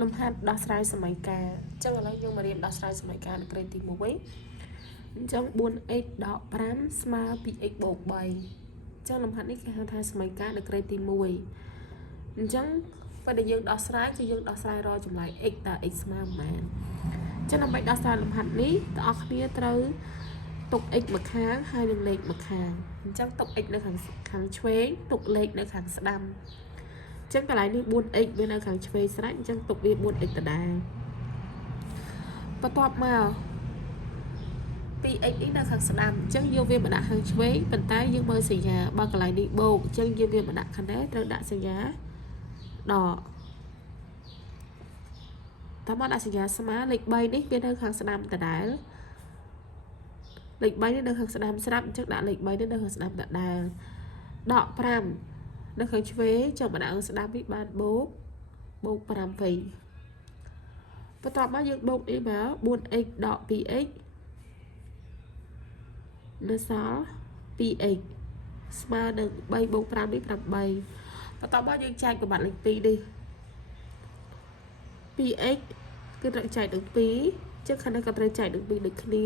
លំហាត់ដោះស្រាយសម័យកាលអញ្ចឹងឥឡូវយើងមករៀនដោះស្រាយសម័យកាលនៅក្រេតទី1វិញអញ្ចឹង 4x ដក5ស្មើ 2x បូក3អញ្ចឹងលំហាត់នេះគេហៅថាសម័យកាលនៅក្រេតទី1អញ្ចឹងពេលដែលយើងដោះស្រាយគឺយើងដោះស្រាយរកចម្លើយ x តើ x ស្មើប៉ុន្មានអញ្ចឹងដើម្បីដោះស្រាយលំហាត់នេះបងប្អូនគ្នាត្រូវទុក x ម្ខាងហើយនឹងលេខម្ខាងអញ្ចឹងទុក x នៅខាងឆ្វេងទុកលេខនៅខាងស្ដាំអញ្ចឹងកន្លែងនេះ 4x វានៅខាងឆ្វេងស្រេចអញ្ចឹងទុកវា 4x ដដែលបន្ទាប់មក 2x នេះនៅខាងស្ដាំអញ្ចឹងយកវាមកដាក់ខាងឆ្វេងប៉ុន្តែយើងមើលសញ្ញាបើកន្លែងនេះបូកអញ្ចឹងយកវាមកដាក់ខាងនេះត្រូវដាក់សញ្ញាដកតើមកដាក់សញ្ញាស្មើលេខ3នេះវានៅខាងស្ដាំដដែលលេខ3នេះនៅខាងស្ដាំស្រាប់អញ្ចឹងដាក់លេខ3នេះនៅខាងស្ដាំដដែលដក5នៅខាងឆ្វេងចុះមកដាក់ខាងស្ដាំនេះបានបូក5វិញបន្ទាប់មកយើងបូកនេះមក 4x ដក 2x នៅសល់ 2x ស្មើនឹង3បូក5នេះ8បន្ទាប់មកយើងចែកប្រមាត់លេខ2នេះ 2x គឺត្រូវចែកនឹង2ចឹងខាងនេះក៏ត្រូវចែកនឹង2ដូចគ្នា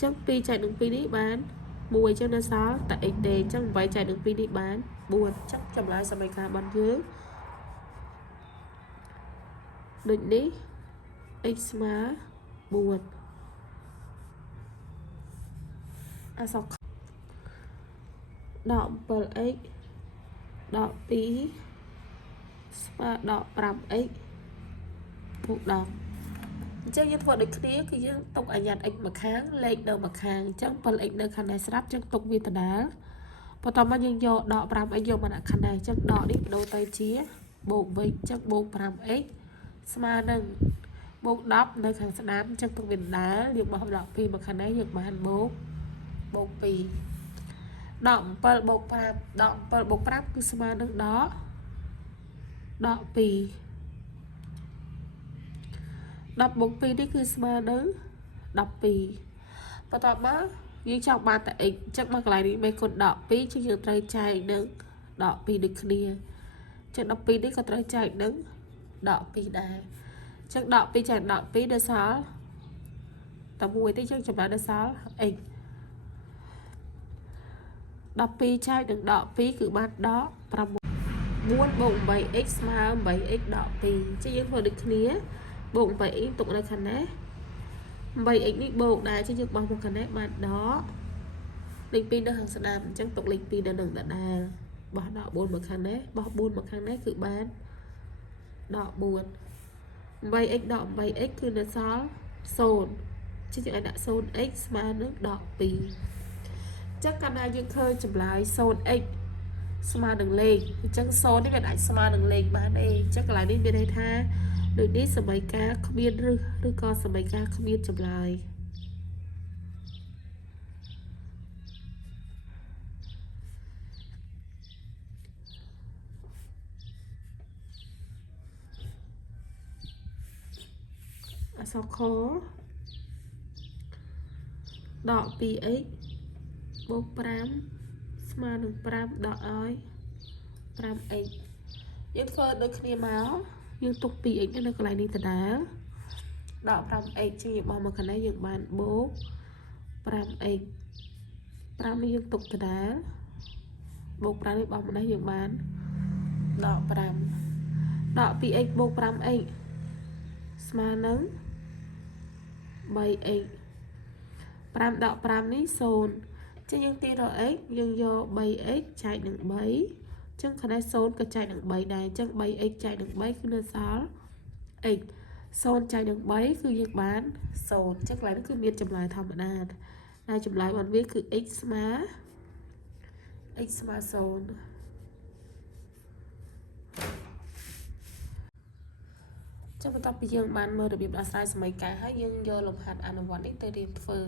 ចឹង2ចែកនឹង2នេះបាន1ចឹងនៅសល់តែ x ទេចឹង8ចែកនឹង2នេះបាន4ចឹងចម្លើយសម័យកាលរបស់យើងដូចនេះ x ស្មើ4អសកដក 7x ដក2ស្មើដក 5x បូក10អញ្ចឹងយើងធ្វើដូចគ្នាគឺយើងទុកអាយ៉ាត់ x ម្ខាងលេខនៅម្ខាងអញ្ចឹង 7x នៅខាងនេះស្រាប់អញ្ចឹងទុកវាដដែលបន្ទាប់មកយើងយកដក 5x យកមកដាក់ខាងនេះអញ្ចឹងដកនេះបដូរទៅជាបូកវិញអញ្ចឹងបូក 5x ស្មើនឹងបូក10នៅខាងស្ដាំអញ្ចឹងទុកវាដដែលយើងបោះដក2មកខាងនេះយើងបានបូក2ដក7បូក5ដក7បូក5គឺស្មើនឹងដក2 10បូក2នេះគឺស្មើនឹង12បន្ទាប់មកយើងចង់បានតែ x អញ្ចឹងមកកន្លែងនេះមេគុណដក2គឺយើងត្រូវចែកនឹងដក2ដូចគ្នាអញ្ចឹង12នេះក៏ត្រូវចែកនឹងដក2ដែរអញ្ចឹងដក2ចែកដក2ដល់សល់តែមួយទេយើងចំណែកដល់សល់ x 12ចែកនឹងដក2គឺបានដក6 4បូក 8x ស្មើ 8x ដក2អញ្ចឹងយើងធ្វើដូចគ្នាបូក 8x ទុកនៅខាងនេះ 8x នេះបូកដែរអញ្ចឹងយើងបោះមកខាងនេះបានដកលេខ2នៅខាងស្ដាំអញ្ចឹងទុកលេខ2នៅនឹងដដែលបោះដក4មកខាងនេះបោះ4មកខាងនេះគឺបានដក4 8x ដក 8x គឺនៅសល់0អញ្ចឹងយើងឲ្យដាក់ 0x ស្មើនឹងដក2អញ្ចឹងកាលណាយើងឃើញចម្លើយ 0x ស្មើនឹងលេខអញ្ចឹង0នេះវាអាចស្មើនឹងលេខបានទេអញ្ចឹងកន្លែងនេះមានន័យថាដូចនេះសម័យកាលគ្មានឬក៏សម័យកាលគ្មានចម្លើយអក្សរខដក 2x បូក5ស្មើនឹង5ដកឲ្យ 5x យើងធ្វើដូចគ្នាមកយើងទុក 2x នៅកន្លែងនេះដដែលដក 5x ជាងយើងបោះមកខាងនេះយើងបានបូក 5x 5នេះយើងទុកដដែលបូក5នេះបោះមកនេះយើងបានដក5ដក 2x បូក 5x ស្មើនឹង 3x 5ដក 5នេះ0ចឹងយើងទាញរក x យើងយក 3x ចែកនឹង3ចឹងខាងនេះ0ក៏ចែកនឹង3ដែរចឹង 3x ចែកនឹង3គឺនៅសល់ x 0ចែកនឹង3គឺយើងបាន0ចឹងកន្លែងនេះគឺមានចម្លើយធម្មតាតែចម្លើយរបស់វាគឺ x ស្មើ0ចាំបន្ទាប់ពីយើងបានមើលរបៀបដោះស្រាយសម័យកាលហើយយើងយកលំហាត់អនុវត្តនេះទៅរៀនធ្វើ